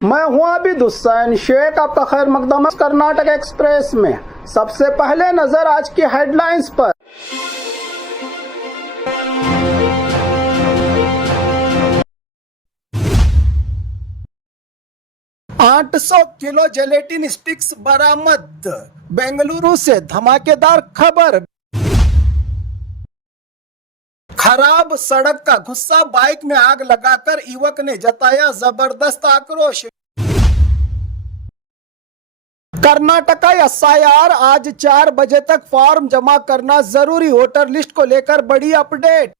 मैं हूं आबिद हुसैन शेख, आपका खैर मकदम कर्नाटक एक्सप्रेस में। सबसे पहले नजर आज की हेडलाइंस पर। 800 किलो जेलेटिन स्टिक्स बरामद, बेंगलुरु से धमाकेदार खबर। खराब सड़क का गुस्सा, बाइक में आग लगाकर युवक ने जताया जबरदस्त आक्रोश। कर्नाटका एसआईआर, आज 4 बजे तक फॉर्म जमा करना जरूरी, वोटर लिस्ट को लेकर बड़ी अपडेट।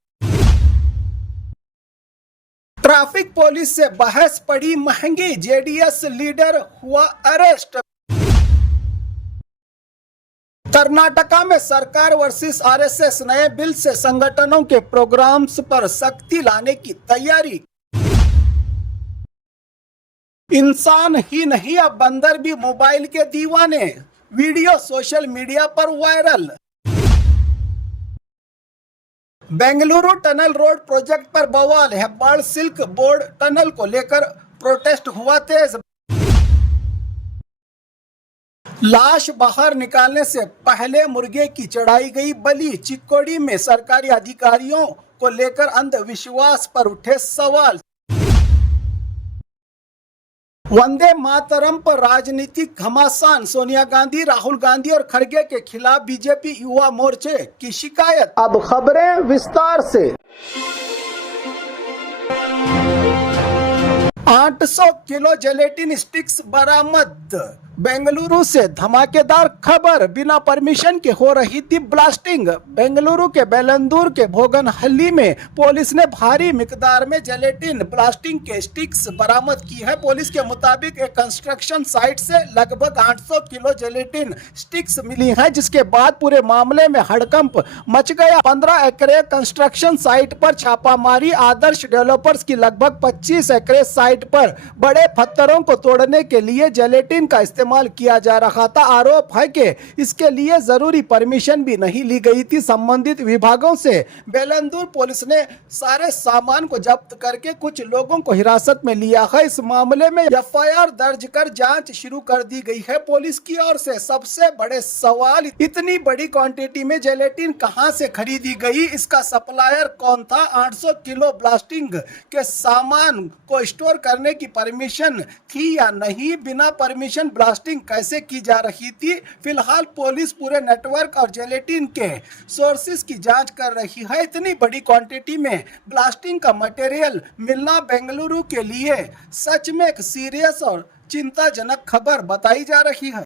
ट्रैफिक पुलिस से बहस पड़ी महंगी, जेडीएस लीडर हुआ अरेस्ट। कर्नाटका में सरकार वर्सेस आरएसएस, नए बिल से संगठनों के प्रोग्राम्स पर सख्ती लाने की तैयारी। इंसान ही नहीं, अब बंदर भी मोबाइल के दीवाने, वीडियो सोशल मीडिया पर viral. Bengaluru tunnel road project पर बवाल, हेब्बाड़ सिल्क बोर्ड टनल को लेकर प्रोटेस्ट हुआ तेज। लाश बाहर निकालने से पहले मुर्गे की चढ़ाई गई बलि, चिक्कोड़ी में सरकारी अधिकारियों को लेकर अंधविश्वास पर उठे सवाल। वंदे मातरम पर राजनीतिक घमासान, सोनिया गांधी, राहुल गांधी और खड़गे के खिलाफ बीजेपी युवा मोर्चे की शिकायत। अब खबरें विस्तार से। 800 किलो जेलेटिन स्टिक्स बरामद, बेंगलुरु से धमाकेदार खबर। बिना परमिशन के हो रही थी ब्लास्टिंग। बेंगलुरु के बेलंदूर के भोगनहल्ली में पुलिस ने भारी मिकदार में जेलेटिन ब्लास्टिंग के स्टिक्स बरामद की है। पुलिस के मुताबिक एक कंस्ट्रक्शन साइट से लगभग 800 किलो जेलेटिन स्टिक्स मिली हैं, जिसके बाद पूरे मामले में हड़कंप मच गया। 15 एकड़ कंस्ट्रक्शन साइट पर छापामारी, आदर्श डेवलपर्स की लगभग 25 एकड़ साइट पर बड़े पत्थरों को तोड़ने के लिए जेलेटिन का इस्तेमाल किया जा रहा था। आरोप है कि इसके लिए जरूरी परमिशन भी नहीं ली गई थी। संबंधित विभागों से बेलंदूर पुलिस ने सारे सामान को जब्त करके कुछ लोगों को हिरासत में लिया है। इस मामले में एफआईआर दर्ज कर जांच शुरू कर दी गई है। पुलिस की ओर से सबसे बड़े सवाल, इतनी बड़ी क्वांटिटी में जेलेटिन कहां से खरीदी गई, इसका सप्लायर कौन था, 800 किलो ब्लास्टिंग के सामान को स्टोर करने की परमिशन थी या नहीं, बिना परमिशन ब्लास्टिंग कैसे की जा रही थी। फिलहाल पुलिस पूरे नेटवर्क और जेलेटिन के सोर्सेज की जांच कर रही है। इतनी बड़ी क्वांटिटी में ब्लास्टिंग का मटेरियल मिलना बेंगलुरु के लिए सच में एक सीरियस और चिंताजनक खबर बताई जा रही है।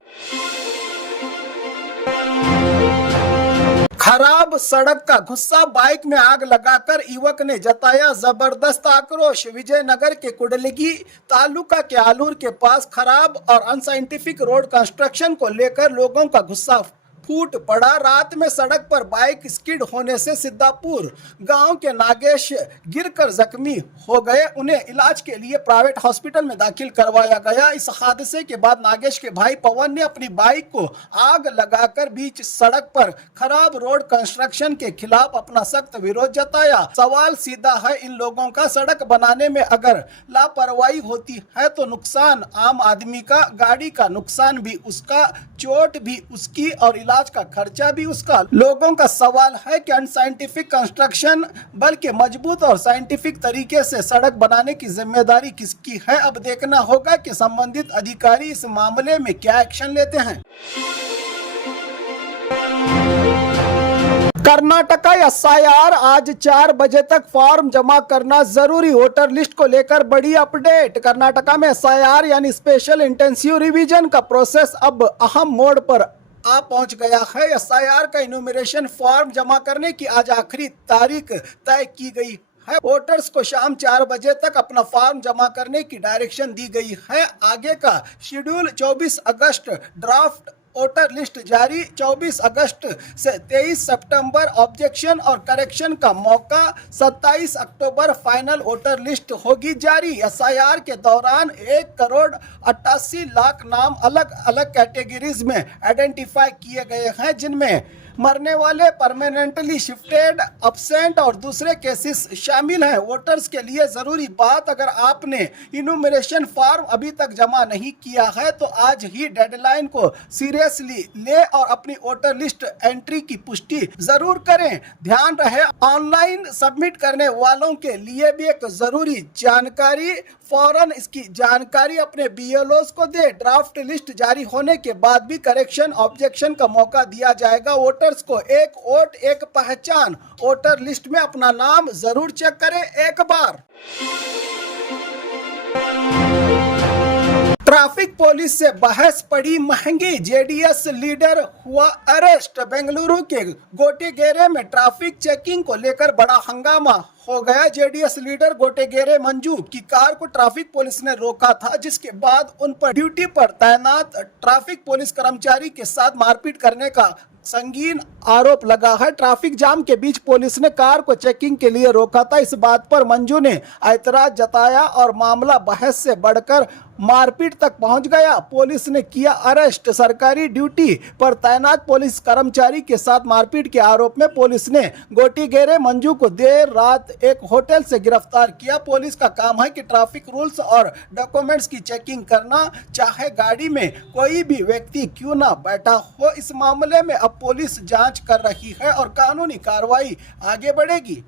खराब सड़क का गुस्सा, बाइक में आग लगाकर युवक ने जताया जबरदस्त आक्रोश। विजयनगर के कुंडलगी तालुका के आलूर के पास खराब और अनसाइंटिफिक रोड कंस्ट्रक्शन को लेकर लोगों का गुस्सा फूट पड़ा। रात में सड़क पर बाइक स्किड होने से सिद्धापुर गांव के नागेश गिरकर जख्मी हो गए। उन्हें इलाज के लिए प्राइवेट हॉस्पिटल में दाखिल करवाया गया। इस हादसे के बाद नागेश के भाई पवन ने अपनी बाइक को आग लगाकर बीच सड़क पर खराब रोड कंस्ट्रक्शन के खिलाफ अपना सख्त विरोध जताया। सवाल सीधा है, इन लोगों का सड़क बनाने में अगर लापरवाही होती है तो नुकसान आम आदमी का, गाड़ी का नुकसान भी उसका, चोट भी उसकी और इलाज का खर्चा भी उसका। लोगों का सवाल है कि अनसाइंटिफिक कंस्ट्रक्शन बल्कि मजबूत और साइंटिफिक तरीके से सड़क बनाने की जिम्मेदारी किसकी है। अब देखना होगा कि संबंधित अधिकारी इस मामले में क्या एक्शन लेते हैं। कर्नाटका एसआईआर, आज 4 बजे तक फॉर्म जमा करना जरूरी, वोटर लिस्ट को लेकर बड़ी अपडेट। कर्नाटका में एसआईआर यानी स्पेशल इंटेंसिव रिवीजन का प्रोसेस अब अहम मोड़ पर पहुंच गया है। एसआईआर का इन्यूमरेशन फॉर्म जमा करने की आज आखिरी तारीख तय की गई है। वोटर्स को शाम 4 बजे तक अपना फॉर्म जमा करने की डायरेक्शन दी गई है। आगे का शेड्यूल 24 अगस्त ड्राफ्ट वोटर लिस्ट जारी, 24 अगस्त से 23 सितंबर ऑब्जेक्शन और करेक्शन का मौका, 27 अक्टूबर फाइनल वोटर लिस्ट होगी जारी। एसआईआर के दौरान 1,88,00,000 नाम अलग अलग कैटेगरीज में आइडेंटिफाई किए गए हैं, जिनमें मरने वाले परमानेंटली शिफ्टेड, अब्सेंट और दूसरे केसेस शामिल हैं। वोटर्स के लिए जरूरी बात, अगर आपने इनुमरेशन फॉर्म अभी तक जमा नहीं किया है तो आज ही डेडलाइन को सीरियसली ले और अपनी वोटर लिस्ट एंट्री की पुष्टि जरूर करें। ध्यान रहे, ऑनलाइन सबमिट करने वालों के लिए भी एक जरूरी जानकारी, फौरन इसकी जानकारी अपने बीएलओस को दे। ड्राफ्ट लिस्ट जारी होने के बाद भी करेक्शन ऑब्जेक्शन का मौका दिया जाएगा। वोटर्स को एक वोट एक पहचान, वोटर लिस्ट में अपना नाम जरूर चेक करें एक बार। ट्रैफिक पुलिस से बहस पड़ी महंगी, जेडीएस लीडर हुआ अरेस्ट। बेंगलुरु के गोटेगेरे में ट्रैफिक चेकिंग को लेकर बड़ा हंगामा हो गया। जेडीएस लीडर गोटेगेरे मंजू की कार को ट्रैफिक पुलिस ने रोका था, जिसके बाद उन पर ड्यूटी पर तैनात ट्रैफिक पुलिस कर्मचारी के साथ मारपीट करने का संगीन आरोप लगा है। ट्रैफिक जाम के बीच पुलिस ने कार को चेकिंग के लिए रोका था। इस बात पर मंजू ने ऐतराज जताया और मामला बहस से बढ़कर मारपीट तक पहुंच गया। पुलिस ने किया अरेस्ट। सरकारी ड्यूटी पर तैनात पुलिस कर्मचारी के साथ मारपीट के आरोप में पुलिस ने गोटेगेरे मंजू को देर रात एक होटल से गिरफ्तार किया। पुलिस का काम है कि ट्रैफिक रूल्स और डॉक्यूमेंट्स की चेकिंग करना, चाहे गाड़ी में कोई भी व्यक्ति क्यों ना बैठा हो। इस मामले में अब पुलिस जांच कर रही है और कानूनी कार्रवाई आगे बढ़ेगी।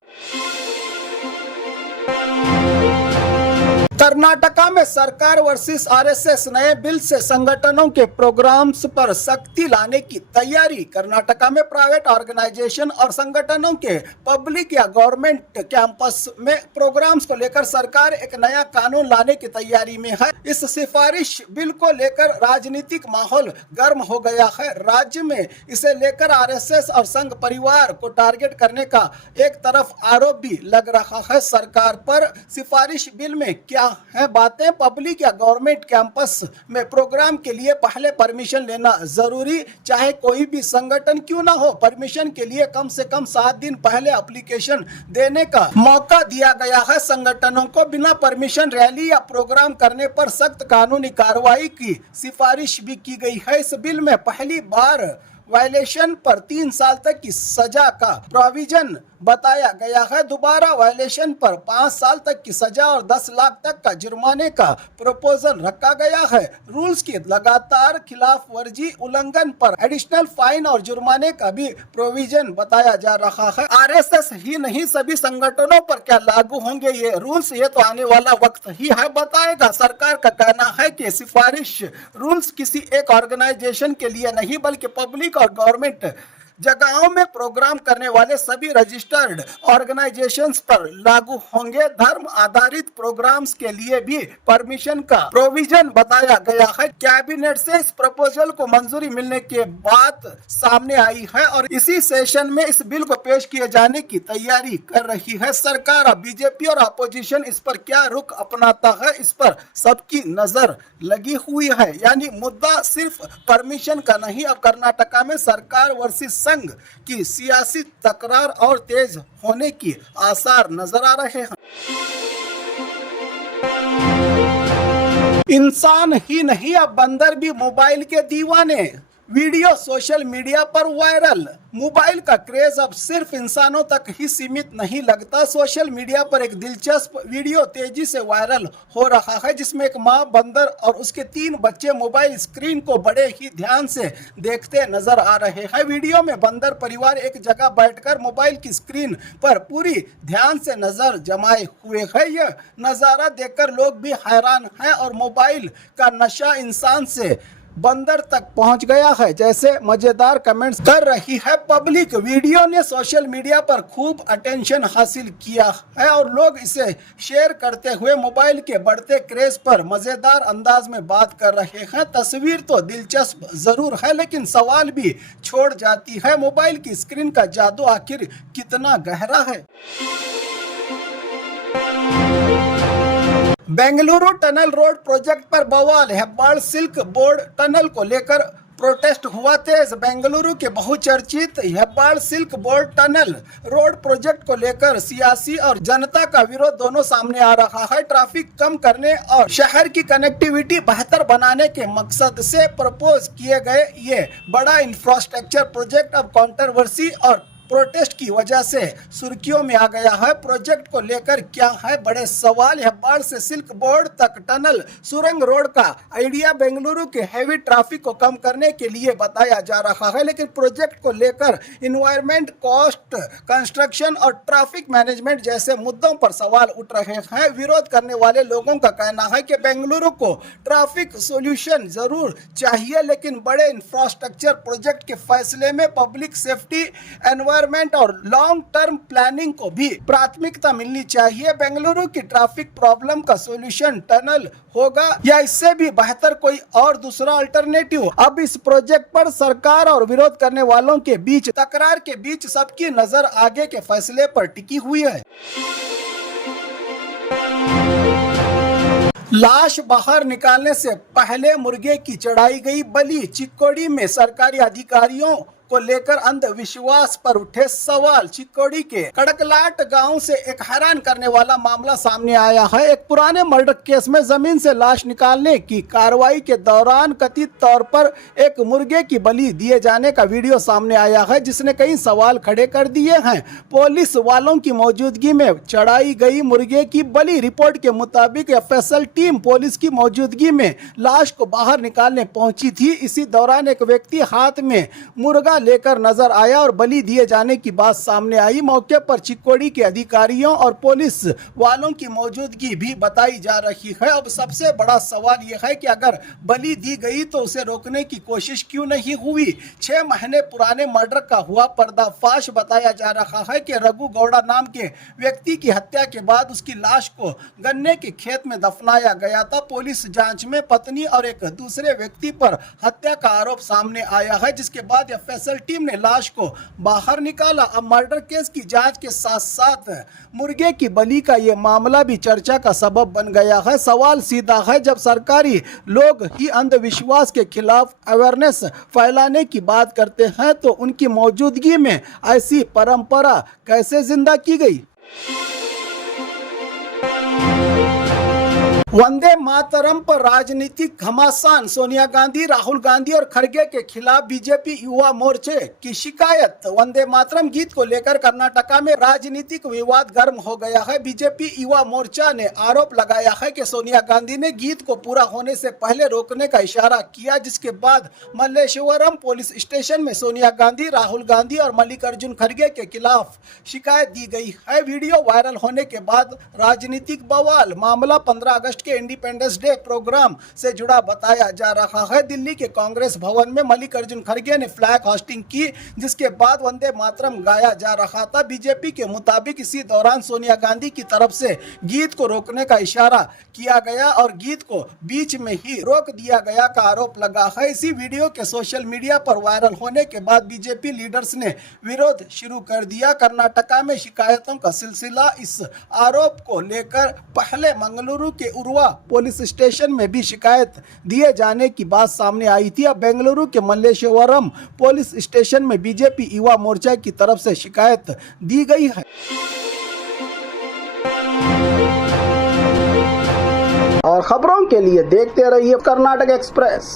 कर्नाटका में सरकार वर्सेस आरएसएस नए बिल से संगठनों के प्रोग्राम्स पर सख्ती लाने की तैयारी। कर्नाटका में प्राइवेट ऑर्गेनाइजेशन और संगठनों के पब्लिक या गवर्नमेंट कैंपस में प्रोग्राम्स को लेकर सरकार एक नया कानून लाने की तैयारी में है। इस सिफारिश बिल को लेकर राजनीतिक माहौल गर्म हो गया है। राज्य में इसे लेकर आरएसएस और संघ परिवार को टारगेट करने का एक तरफ आरोप भी लग रहा है सरकार पर। सिफारिश बिल में क्या है बातें? पब्लिक या गवर्नमेंट कैंपस में प्रोग्राम के लिए पहले परमिशन लेना जरूरी, चाहे कोई भी संगठन क्यों ना हो। परमिशन के लिए कम से कम 7 दिन पहले एप्लीकेशन देने का मौका दिया गया है। संगठनों को बिना परमिशन रैली या प्रोग्राम करने पर सख्त कानूनी कार्रवाई की सिफारिश भी की गई है। इस बिल में पहली बार वायलेशन पर 3 साल तक की सजा का प्रोविजन बताया गया है। दोबारा वायलेशन पर 5 साल तक की सजा और 10 लाख तक का जुर्माने का प्रोपोजल रखा गया है। रूल्स की लगातार खिलाफ वर्जी उल्लंघन पर एडिशनल फाइन और जुर्माने का भी प्रोविजन बताया जा रहा है। आरएसएस ही नहीं, सभी संगठनों पर क्या लागू होंगे ये रूल्स, ये तो आने वाला वक्त ही है बताएगा। सरकार का कहना है कि सिफारिश रूल्स किसी एक ऑर्गेनाइजेशन के लिए नहीं बल्कि पब्लिक और गवर्नमेंट जगहों में प्रोग्राम करने वाले सभी रजिस्टर्ड ऑर्गेनाइजेशंस पर लागू होंगे। धर्म आधारित प्रोग्राम्स के लिए भी परमिशन का प्रोविजन बताया गया है। कैबिनेट से इस प्रपोजल को मंजूरी मिलने के बाद सामने आई है और इसी सेशन में इस बिल को पेश किए जाने की तैयारी कर रही है सरकार। अब बीजेपी और अपोजिशन इस पर क्या रुख अपनाता है, इस पर सबकी नजर लगी हुई है। यानी मुद्दा सिर्फ परमिशन का नहीं, अब कर्नाटका में सरकार वर्सेस संघ की सियासी तकरार और तेज होने की आसार नजर आ रहे हैं। इंसान ही नहीं, अब बंदर भी मोबाइल के दीवाने। वीडियो सोशल मीडिया पर वायरल। मोबाइल का क्रेज अब सिर्फ इंसानों तक ही सीमित नहीं लगता। सोशल मीडिया पर एक दिलचस्प वीडियो तेजी से वायरल हो रहा है, जिसमें एक मां बंदर और उसके 3 बच्चे मोबाइल स्क्रीन को बड़े ही ध्यान से देखते नजर आ रहे हैं। वीडियो में बंदर परिवार एक जगह बैठकर मोबाइल की स्क्रीन पर पूरी ध्यान से नजर जमाए हुए है। यह नजारा देखकर लोग भी हैरान हैं और मोबाइल का नशा इंसान से बंदर तक पहुंच गया है जैसे मजेदार कमेंट्स कर रही है पब्लिक। वीडियो ने सोशल मीडिया पर खूब अटेंशन हासिल किया है और लोग इसे शेयर करते हुए मोबाइल के बढ़ते क्रेज पर मजेदार अंदाज में बात कर रहे हैं। तस्वीर तो दिलचस्प जरूर है, लेकिन सवाल भी छोड़ जाती है, मोबाइल की स्क्रीन का जादू आखिर कितना गहरा है। बेंगलुरु टनल रोड प्रोजेक्ट पर बवाल है। बड़ सिल्क बोर्ड टनल को लेकर प्रोटेस्ट हुआ तेज। बेंगलुरु के बहुचर्चित Hebbal silk board tunnel road project को लेकर सियासी और जनता का विरोध दोनों सामने आ रहा है। ट्रैफिक कम करने और शहर की कनेक्टिविटी बेहतर बनाने के मकसद से प्रपोज किए गए ये बड़ा इंफ्रास्ट्रक्चर प्रोजेक्ट अब कंट्रोवर्सी और प्रोटेस्ट की वजह से सुर्खियों में आ गया है। प्रोजेक्ट को लेकर क्या है बड़े सवाल। हेब्बाड़ से सिल्क बोर्ड तक टनल सुरंग रोड का आइडिया बेंगलुरु के हैवी ट्रैफिक को कम करने के लिए बताया जा रहा है, लेकिन प्रोजेक्ट को लेकर इन्वायरमेंट, कॉस्ट, कंस्ट्रक्शन और ट्रैफिक मैनेजमेंट जैसे मुद्दों पर सवाल उठ रहे हैं। विरोध करने वाले लोगों का कहना है कि बेंगलुरु को ट्रैफिक सोल्यूशन जरूर चाहिए, लेकिन बड़े इंफ्रास्ट्रक्चर प्रोजेक्ट के फैसले में पब्लिक सेफ्टी, एनवायरमेंट और लॉन्ग टर्म प्लानिंग को भी प्राथमिकता मिलनी चाहिए। बेंगलुरु की ट्रैफिक प्रॉब्लम का सॉल्यूशन टनल होगा या इससे भी बेहतर कोई और दूसरा अल्टरनेटिव। अब इस प्रोजेक्ट पर सरकार और विरोध करने वालों के बीच तकरार के बीच सबकी नजर आगे के फैसले पर टिकी हुई है। लाश बाहर निकालने से पहले मुर्गे की चढ़ाई गई बलि। चिक्कोड़ी में सरकारी अधिकारियों को लेकर अंधविश्वास पर उठे सवाल। चिक्कोड़ी के कड़कलाट गांव से एक हैरान करने वाला मामला सामने आया है। एक पुराने मर्डर केस में जमीन से लाश निकालने की कार्रवाई के दौरान कथित तौर पर एक मुर्गे की बलि दिए जाने का वीडियो सामने आया है, जिसने कई सवाल खड़े कर दिए हैं। पुलिस वालों की मौजूदगी में चढ़ाई गई मुर्गे की बलि। रिपोर्ट के मुताबिक एफएसएल टीम पुलिस की मौजूदगी में लाश को बाहर निकालने पहुंची थी। इसी दौरान एक व्यक्ति हाथ में मुर्गा लेकर नजर आया और बलि दिए जाने की बात सामने आई। मौके पर चिक्कोड़ी के अधिकारियों और पुलिस वालों की मौजूदगी भी बताई जा रही है। अब सबसे बड़ा सवाल यह है कि अगर बलि दी गई तो उसे रोकने की कोशिश क्यों नहीं हुई। 6 महीने पुराने मर्डर का हुआ पर्दाफाश। बताया जा रहा है कि रघु गौड़ा नाम के व्यक्ति की हत्या के बाद उसकी लाश को गन्ने के खेत में दफनाया गया था। पुलिस जांच में पत्नी और एक दूसरे व्यक्ति पर हत्या का आरोप सामने आया है, जिसके बाद एफएसएल टीम ने लाश को बाहर निकाला। अब मर्डर केस की जांच के साथ साथ मुर्गे की बलि का यह मामला भी चर्चा का सबब बन गया है। सवाल सीधा है, जब सरकारी लोग ही अंधविश्वास के खिलाफ अवेयरनेस फैलाने की बात करते हैं तो उनकी मौजूदगी में ऐसी परंपरा कैसे जिंदा की गई। वंदे मातरम पर राजनीतिक घमासान। सोनिया गांधी, राहुल गांधी और खड़गे के खिलाफ बीजेपी युवा मोर्चे की शिकायत। वंदे मातरम गीत को लेकर कर्नाटका में राजनीतिक विवाद गर्म हो गया है। बीजेपी युवा मोर्चा ने आरोप लगाया है कि सोनिया गांधी ने गीत को पूरा होने से पहले रोकने का इशारा किया, जिसके बाद मल्लेश्वरम पुलिस स्टेशन में सोनिया गांधी, राहुल गांधी और मल्लिकार्जुन खड़गे के खिलाफ शिकायत दी गई है। वीडियो वायरल होने के बाद राजनीतिक बवाल। मामला 15 अगस्त के इंडिपेंडेंस डे प्रोग्राम से जुड़ा बताया जा रहा है। दिल्ली के कांग्रेस भवन में मल्लिकार्जुन खड़गे ने फ्लैग होस्टिंग की, जिसके बाद वंदे मातरम गाया जा रहा था। बीजेपी के मुताबिक इसी दौरान सोनिया गांधी की तरफ से गीत को रोकने का इशारा किया गया और गीत को बीच में ही रोक दिया गया का आरोप लगा है। इसी वीडियो के सोशल मीडिया पर वायरल होने के बाद बीजेपी लीडर्स ने विरोध शुरू कर दिया। कर्नाटका में शिकायतों का सिलसिला। इस आरोप को लेकर पहले मंगलुरु के उरुवा पुलिस स्टेशन में भी शिकायत दिए जाने की बात सामने आई थी। अब बेंगलुरु के मल्लेश्वरम पुलिस स्टेशन में बीजेपी युवा मोर्चा की तरफ से शिकायत दी गई है। और खबरों के लिए देखते रहिए कर्नाटक एक्सप्रेस।